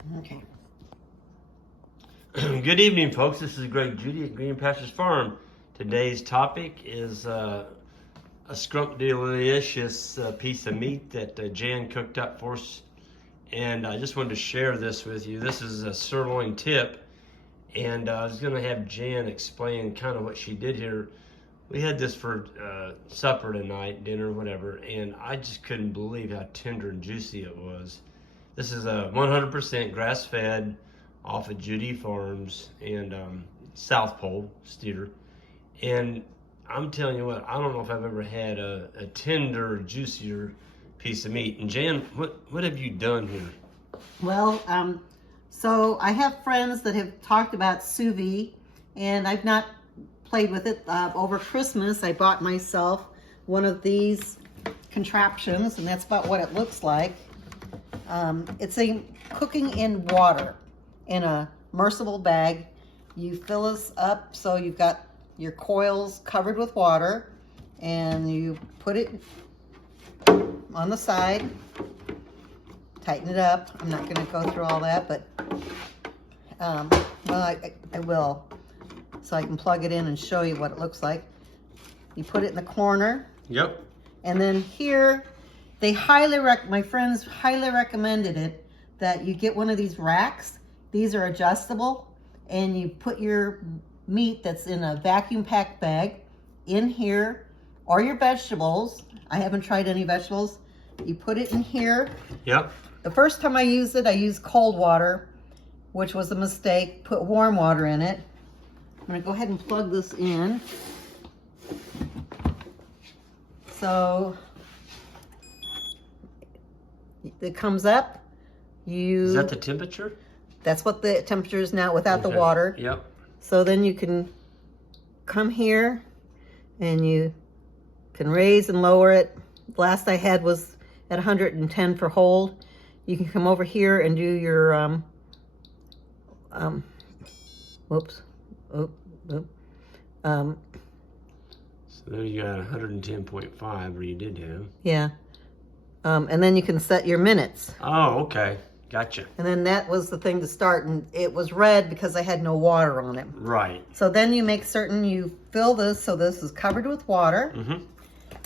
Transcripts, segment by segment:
Okay. Good evening, folks. This is Greg Judy at Green Pastures Farm. Today's topic is a scrumptious piece of meat that Jan cooked up for us. And I just wanted to share this with you. This is a sirloin tip. And I was going to have Jan explain kind of what she did here. We had this for supper tonight, dinner, whatever, and I just couldn't believe how tender and juicy it was. This is a 100% grass-fed off of Judy Farms and South Pole steer. And I'm telling you what, I don't know if I've ever had a tender, juicier piece of meat. And Jan, what have you done here? Well, so I have friends that have talked about sous vide, and I've not played with it. Over Christmas, I bought myself one of these contraptions, and that's about what it looks like. It's a cooking in water in a immersible bag. You fill this up so you've got your coils covered with water, and you put it on the side, tighten it up. I'm not going to go through all that, but well, I will, so I can plug it in and show you what it looks like. You put it in the corner. Yep. And then here, they my friends highly recommended it, that you get one of these racks. These are adjustable, and you put your meat that's in a vacuum packed bag in here, or your vegetables. I haven't tried any vegetables. You put it in here. Yep. The first time I used it, I used cold water, which was a mistake. Put warm water in it. I'm gonna go ahead and plug this in. So it comes up. Is that the temperature? That's what the temperature is now without the water. Yep. So then you can come here and you can raise and lower it. Last I had was at 110 for hold. You can come over here and do your whoops. So there you got 110.5, or you did have. Yeah. And then you can set your minutes. Oh, okay. Gotcha. And then that was the thing to start, and it was red because I had no water on it. Right. So then you make certain you fill this so this is covered with water. Mm-hmm.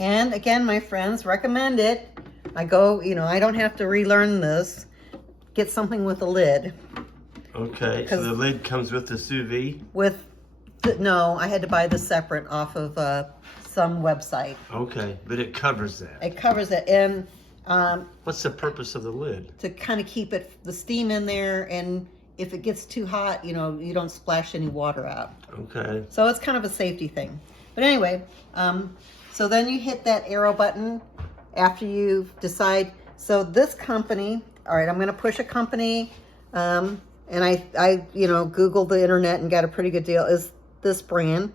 And again, my friends recommend it. I don't have to relearn this. Get something with a lid. Okay, so the lid comes with the sous vide? No, I had to buy this separate off of some website. Okay, but it covers that. It covers it, and what's the purpose of the lid? to kind of keep the steam in there, and if it gets too hot, you don't splash any water out. Okay. So it's kind of a safety thing. But anyway, so then you hit that arrow button after you decide. So this company, all right, I'm going to push a company, and I Googled the internet and got a pretty good deal. Is this brand?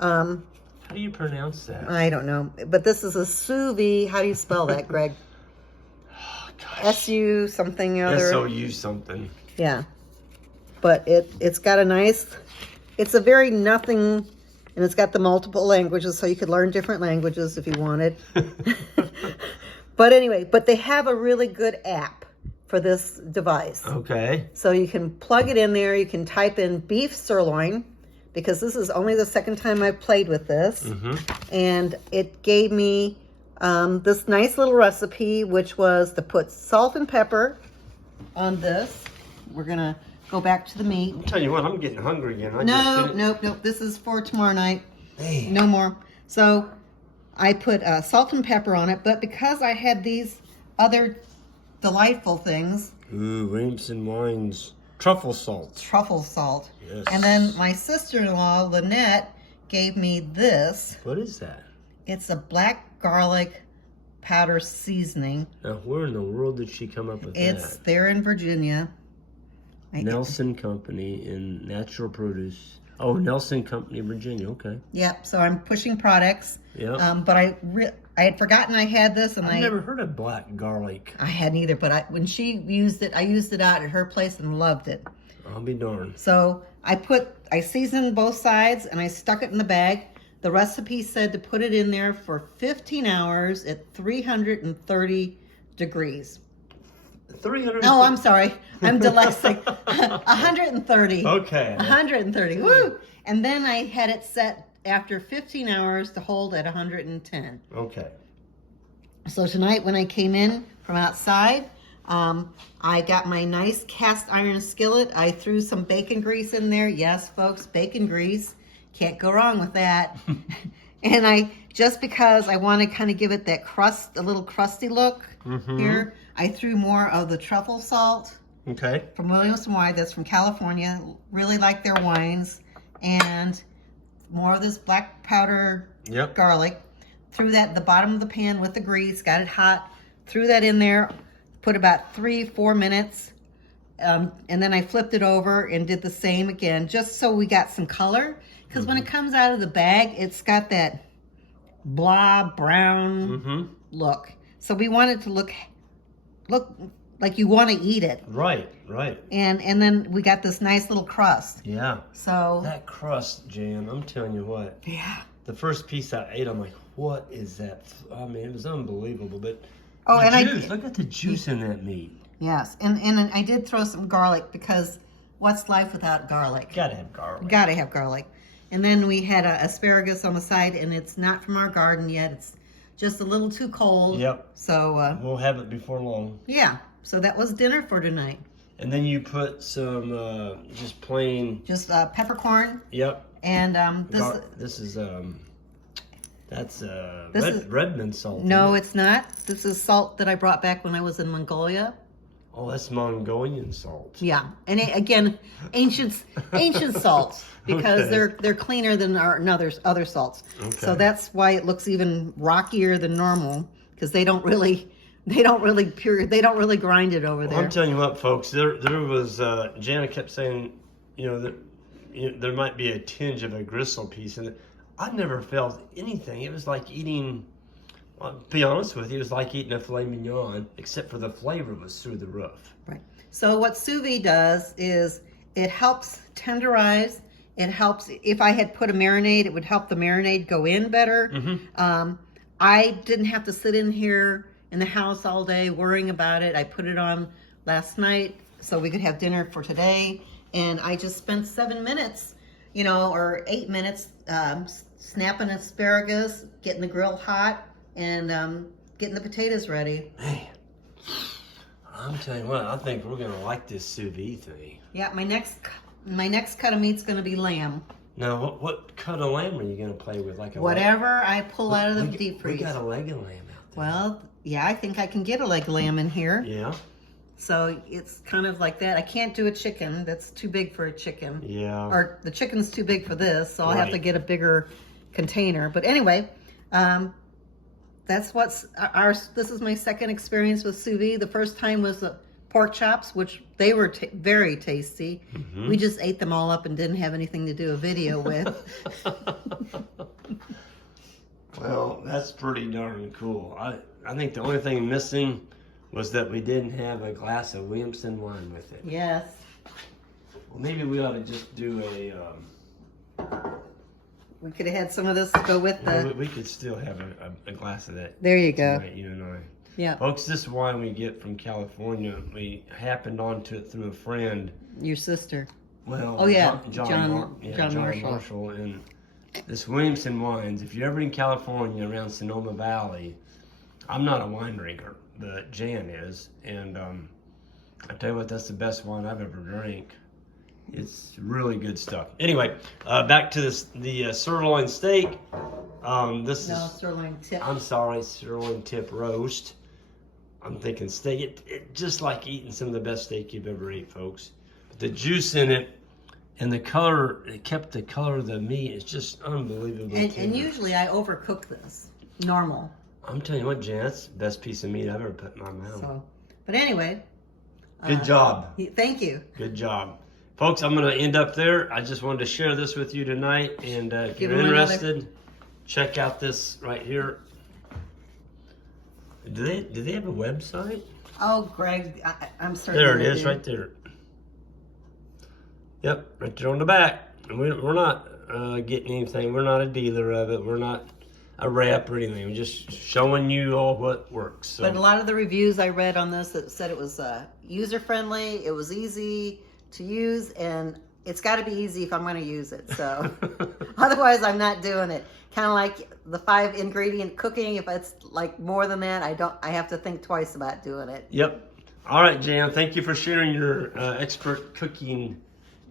How do you pronounce that? I don't know, but this is a sous vide. How do you spell that, Greg? Oh, gosh. S-U something other. S-O-U something. Yeah, but it's got it's a very nothing, and it's got the multiple languages, so you could learn different languages if you wanted. But anyway, they have a really good app for this device. Okay. So you can plug it in there. You can type in beef sirloin, because this is only the second time I've played with this. Mm-hmm. And it gave me this nice little recipe, which was to put salt and pepper on this. We're going to go back to the meat. I'm telling you what, I'm getting hungry again. Nope. This is for tomorrow night. Hey. No more. So I put salt and pepper on it, but because I had these other delightful things. Ooh, ramps and wines. Truffle salt. Truffle salt. Yes. And then my sister-in-law, Lynette, gave me this. What is that? It's a black garlic powder seasoning. Now, where in the world did she come up with It's that? there in Virginia. Nelson Company in Natural Produce. Oh, Nelson Company, Virginia. Okay. Yep. So I'm pushing products. Yep. But I had forgotten I had this, and I've never heard of black garlic. I hadn't either. But when she used it, I used it out at her place and loved it. I'll be darned. So I seasoned both sides and I stuck it in the bag. The recipe said to put it in there for 15 hours at 330 degrees. 300. No, I'm sorry. I'm dyslexic. 130. Okay. 130. Woo! And then I had it set after 15 hours to hold at 110. Okay. So tonight when I came in from outside, I got my nice cast iron skillet. I threw some bacon grease in there. Yes, folks, bacon grease. Can't go wrong with that. And just because I want to kind of give it that crust, a little crusty look here, I threw more of the truffle salt. Okay. From Williams & Wine, that's from California. Really like their wines. And more of this black powder garlic. Threw that at the bottom of the pan with the grease, got it hot, threw that in there, put about 3-4 minutes, and then I flipped it over and did the same again, just so we got some color. Because when it comes out of the bag, it's got that blah, brown look. So we want it to look like you want to eat it. Right, right. And then we got this nice little crust. Yeah. So that crust, Jan, I'm telling you what. Yeah. The first piece I ate, I'm like, what is that? I mean, it was unbelievable. But juice, look at the juice in that meat. Yes, and I did throw some garlic because what's life without garlic? Gotta have garlic. Gotta have garlic. And then we had asparagus on the side, and it's not from our garden yet. It's just a little too cold. Yep. So we'll have it before long. Yeah. So that was dinner for tonight. And then you put some just plain. Just peppercorn. Yep. And this is that's Redmond salt. No, it's not. This is salt that I brought back when I was in Mongolia. Oh, that's Mongolian salt. Yeah, and again, ancient salts because they're cleaner than our other salts. Okay. So that's why it looks even rockier than normal because they don't really grind it over there. I'm telling you what, folks, there was Jana kept saying, there might be a tinge of a gristle piece, and I never felt anything. It was like eating. I'll be honest with you, it was like eating a filet mignon, except for the flavor was through the roof. Right. So what sous vide does is it helps tenderize. It helps, if I had put a marinade, it would help the marinade go in better. I didn't have to sit in here in the house all day worrying about it. I put it on last night so we could have dinner for today. And I just spent 7 minutes, or 8 minutes snapping asparagus, getting the grill hot, and getting the potatoes ready. Man, I'm telling you what, I think we're gonna like this sous vide thing. Yeah, my next cut of meat's gonna be lamb. Now, what cut of lamb are you gonna play with? Like whatever I pull out of the deep freeze. We got a leg of lamb out there. Well, yeah, I think I can get a leg of lamb in here. Yeah. So it's kind of like that. I can't do a chicken. That's too big for a chicken. Yeah. Or the chicken's too big for this, so I'll have to get a bigger container. But anyway, that's this is my second experience with sous vide. The first time was the pork chops, which they were very tasty. We just ate them all up and didn't have anything to do a video with. Well, that's pretty darn cool. I think the only thing missing was that we didn't have a glass of Williamson wine with it. Yes. Well, maybe we ought to just do we could have had some of this to go with the... We could still have a glass of that. There you go. Tonight, you and I. Yeah. Folks, this wine we get from California, we happened onto it through a friend. Your sister. Well, oh, yeah. John Marshall. Marshall. And this Williamson Wines, if you're ever in California around Sonoma Valley, I'm not a wine drinker, but Jan is. And I tell you what, that's the best wine I've ever drank. It's really good stuff. Anyway, back to the sirloin steak. Sirloin tip. I'm sorry, sirloin tip roast. I'm thinking steak. It just like eating some of the best steak you've ever ate, folks. But the juice in it and the color, it kept the color of the meat. It's just unbelievable. And usually I overcook this. Normal. I'm telling you what, Jan, that's the best piece of meat I've ever put in my mouth. So, but anyway. Good job. Thank you. Good job. Folks, I'm going to end up there. I just wanted to share this with you tonight. And if you're interested, check out this right here. Do they have a website? Oh, Greg, I'm sorry. There it is, right there. Yep, right there on the back. And we're not getting anything. We're not a dealer of it. We're not. a wrap or anything. I'm just showing you all what works. So. But a lot of the reviews I read on this that said it was user-friendly, it was easy to use, and it's got to be easy if I'm going to use it. So otherwise, I'm not doing it. Kind of like the 5-ingredient cooking. If it's like more than that, I have to think twice about doing it. Yep. All right, Jan. Thank you for sharing your expert cooking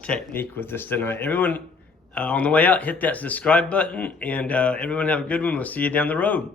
technique with us tonight. Everyone, on the way out, hit that subscribe button, and everyone have a good one. We'll see you down the road.